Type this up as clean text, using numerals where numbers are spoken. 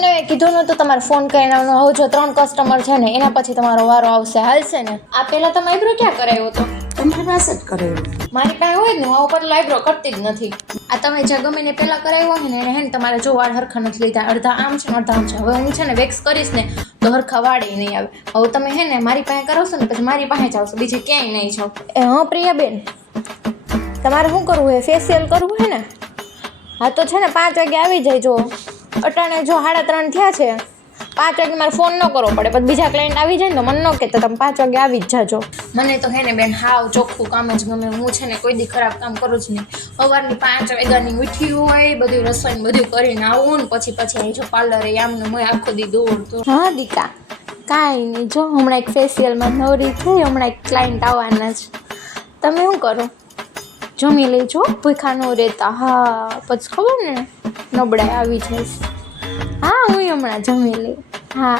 તમને કીધું નહોતું તમારે ફોન કરીને આવવાનું. હવે જો 3 કસ્ટમર છે ને એના પછી તમારો વારો આવશે, હાલશે ને? આ પહેલાં તમે આઈબ્રો ક્યાં કરાવ્યો હતો? તમારી પાસે જ કરેલું. મારી પાસે હોય ને હું આવું પર આઈબ્રો કરતી જ નથી. આ તમે જે ગમે ને પહેલાં કરાવ્યો હોય ને એને હે ને તમારે જો વાળ હરખા નથી લીધા, અડધા આમ છે ને અડધા આમ છે. હવે હું છે ને વેક્સ કરીશ ને તો હરખા વાળે નહીં આવે. હવે તમે હે ને મારી પાસે કરાવશો ને પછી મારી પાસે જ આવશો, બીજે ક્યાંય નહીં જાઓ. હા પ્રિયાબેન, તમારે શું કરવું છે? ફેશિયલ કરવું છે ને? હા તો છે ને 5 વાગે આવી જાય. જો અટાણે જો 3:30 થયા છે, 5 વાગે મારે ફોન ન કરવો પડે. પછી બીજા ક્લાયન્ટ આવી જાય ને તો મને ન કહેતા તમે 5 વાગે આવી જ જાજો. મને તો હે ને બેન હાવ ચોખ્ખું કામ જ ગમે. હું છે ને કોઈ દી ખરાબ કામ કરું જ નહીં. સવારની 5 વાગ્યાની ઉઠી હોય, બધું રસોઈ બધું કરીને આવું ને પછી અહીં જો પાર્લરે આમનું મેં આખો દી દોડતો. હા દીકા કાંઈ નહીં, જો હમણાં એક ફેશિયલમાં નવરી થઈ, હમણાં એક ક્લાયન્ટ આવવાના જ. તમે શું કરો? જમી લેજો, ભૂખા ન રહેતા. હા પછી ખબર ને નબળાઈ આવી જઈશ. હા હું હમણાં જમી લઈ. હા.